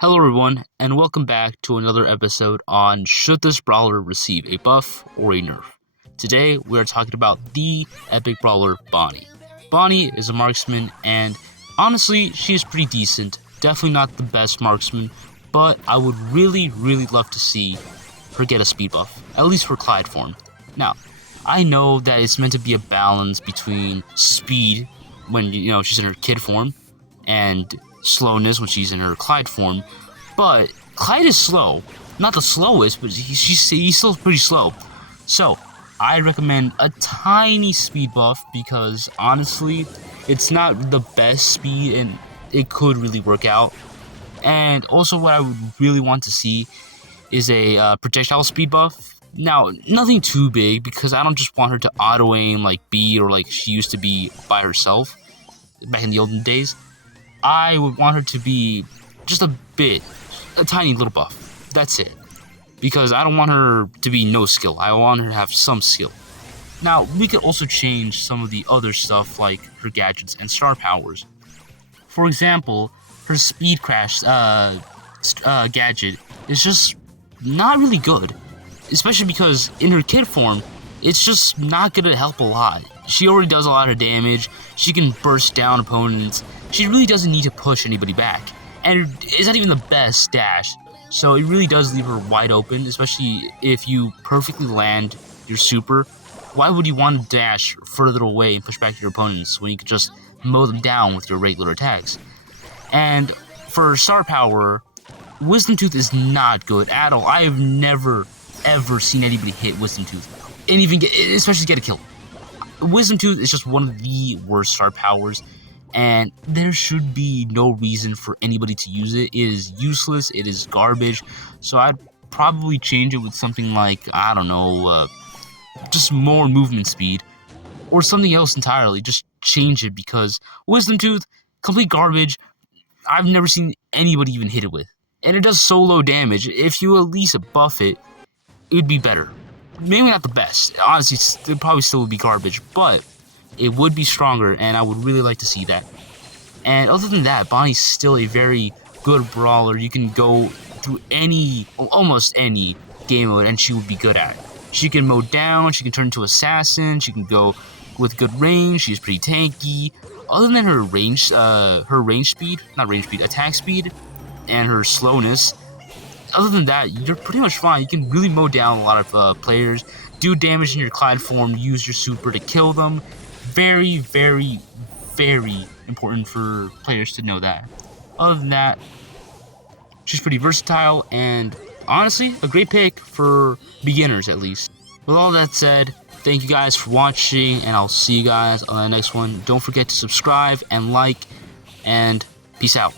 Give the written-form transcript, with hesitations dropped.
Hello everyone, and welcome back to another episode on should this brawler receive a buff or a nerf. Today we are talking about the epic brawler Bonnie. Bonnie is a marksman, and honestly, she is pretty decent. Definitely not the best marksman, but I would really love to see her get a speed buff, at least for Clyde form. Now, I know that it's meant to be a balance between speed when she's in her kid form and slowness when she's in her Clyde form, but Clyde is slow. Not the slowest, but he's still pretty slow. So, I recommend a tiny speed buff because, honestly, it's not the best speed and it could really work out. And also what I would really want to see is a projectile speed buff. Now, nothing too big because I don't just want her to auto-aim like B or like she used to be by herself back in the olden days. I would want her to be just a tiny little buff. That's it. Because I don't want her to be no skill. I want her to have some skill. Now, we could also change some of the other stuff like her gadgets and star powers. For example, her speed crash gadget is just not really good. Especially because in her kid form, it's just not going to help a lot. She already does a lot of damage. She can burst down opponents. She really doesn't need to push anybody back. And it's not even the best dash. So it really does leave her wide open, especially if you perfectly land your super. Why would you want to dash further away and push back your opponents when you could just mow them down with your regular attacks? And for star power, Wisdom Tooth is not good at all. I have never, ever seen anybody hit Wisdom Tooth and even especially get a kill. Wisdom Tooth is just one of the worst star powers, and there should be no reason for anybody to use it. It is useless, it is garbage, so I'd probably change it with something like, I don't know, just more movement speed, or something else entirely. Just change it, because Wisdom Tooth, complete garbage. I've never seen anybody even hit it with, and it does so low damage. If you at least buff it, it'd be better. Maybe not the best. Honestly, it probably still would be garbage, but it would be stronger, and I would really like to see that. And other than that, Bonnie's still a very good brawler. You can go through almost any game mode, and she would be good at it. She can mow down, she can turn into assassin, she can go with good range, she's pretty tanky. Other than her attack speed, and her slowness, other than that, you're pretty much fine. You can really mow down a lot of players, do damage in your Clyde form, use your super to kill them. Very important for players to know that. Other than that, she's pretty versatile and honestly a great pick for beginners at least. With all that said, thank you guys for watching, and I'll see you guys on the next one. Don't forget to subscribe and like, and peace out.